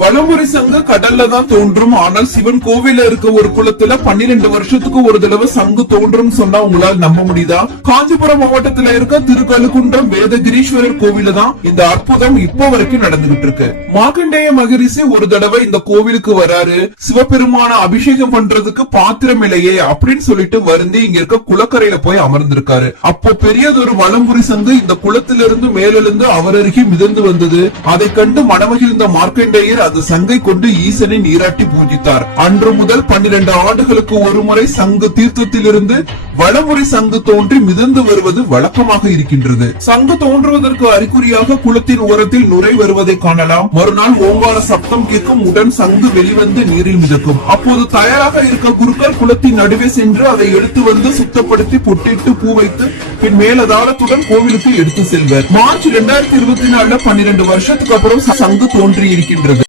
வலமுறை சங்கு கடல்ல தான் தோன்றும். ஆனால் சிவன் கோவில இருக்க ஒரு குளத்துல 12 வருஷத்துக்கு ஒரு தடவை சங்கு தோன்றும் சொன்னா உங்களால் நம்ப முடியுதா? காஞ்சிபுரம் மாவட்டத்துல இருக்க திருக்கழுக்குன்றம் வேதகிரீஸ்வரர் கோவில தான் இந்த அற்புதம் இப்போ வரைக்கும் நடந்துகிட்டு இருக்கு. மார்க்கண்டேய மகரிஷி ஒரு தடவை இந்த கோவிலுக்கு வராரு. சிவபெருமான அபிஷேகம் பண்றதுக்கு பாத்திரம் இல்லையே அப்படின்னு சொல்லிட்டு வருந்தி இங்க இருக்க குளக்கரையில போய் அமர்ந்திருக்காரு. அப்போ பெரியதொரு வலம்புரி சங்கு இந்த குளத்திலிருந்து மேலிருந்து அவர் அருகே மிதந்து வந்தது. அதை கண்டு மனமகிழ்ந்த மார்க்கண்டேயர் அந்த சங்கை கொண்டு ஈசனை நீராட்டி பூஜித்தார். அன்று முதல் 12 ஆண்டுகளுக்கு ஒரு முறை சங்கு தீர்த்தத்திலிருந்து வலமுறை சங்கு தோன்றி மிதந்து வருவது வழக்கமாக இருக்கின்றது. சங்கு தோன்றுவதற்கு அறிகுறியாக குளத்தின் ஓரத்தில் நுரை வருவதை காணலாம். மறுநாள் ஓங்கார சப்தம் கேட்கும். உடன் சங்கு வெளிவந்து நீரில் மிதக்கும். அப்போது தயாராக இருக்க குருக்கள் குளத்தின் நடுவே சென்று அதை எடுத்து வந்து சுத்தப்படுத்தி பொட்டிட்டு பூ வைத்து பின் மேலதாளத்துடன் கோவிலுக்கு எடுத்து செல்வர். மார்ச் 2024 12 வருஷத்துக்கு அப்புறம் சங்கு தோன்றி இருக்கின்றது.